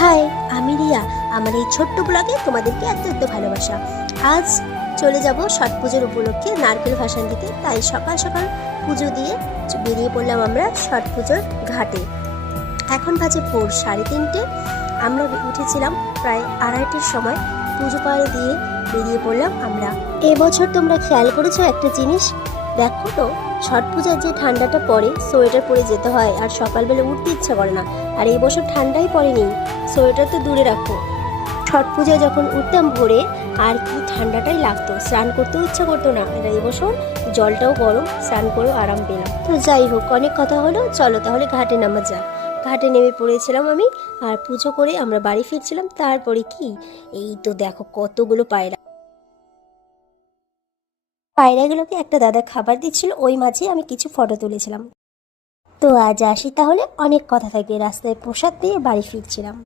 High, আমি রিয়া। আমার এই ছোট্ট ব্লগে তোমাদেরকে এত এত ভালোবাসা। আজ চলে যাব ছট পুজোর উপলক্ষে নারকেল ভাসান দিতে, তাই সকাল সকাল পুজো দিয়ে বেরিয়ে পড়লাম আমরা ছট পুজোর ঘাটে। এখন বাজে ভোর 3:30। আমরা উঠেছিলাম প্রায় 2:30-র সময়। পুজো পাড়ে দিয়ে বেরিয়ে পড়লাম আমরা। এবছর তোমরা খেয়াল করেছো একটা জিনিস? দেখো তো, ছট পূজার যে ঠান্ডাটা পড়ে, সোয়েটার পরে যেতে হয় আর সকালবেলা উঠতে ইচ্ছা করে না। আর এই বছর ঠান্ডাই পড়েনি, সোয়েটার তো দূরে রাখো। ছট পূজায় যখন উঠতাম ভোরে, আর কি ঠান্ডাটাই লাগতো, স্নান করতেও ইচ্ছা করতো না। আর এই বছর জলটাও গরম, স্নান করেও আরাম পেলাম। তো যাই হোক, অনেক কথা হলো, চলো তাহলে ঘাটে নামা যাক। ঘাটে নেমে পড়েছিলাম আমি, আর পুজো করে আমরা বাড়ি ফিরছিলাম। তারপরে কি, এই তো দেখো কতগুলো পায়রাগুলোকে একটা দাদা খাবার দিচ্ছিল, ওই মাঝে আমি কিছু ফটো তুলেছিলাম। তো আজ আসি তাহলে, অনেক কথা থাকে। রাস্তায় প্রসাদ পেয়ে বাড়ি ফিরছিলাম।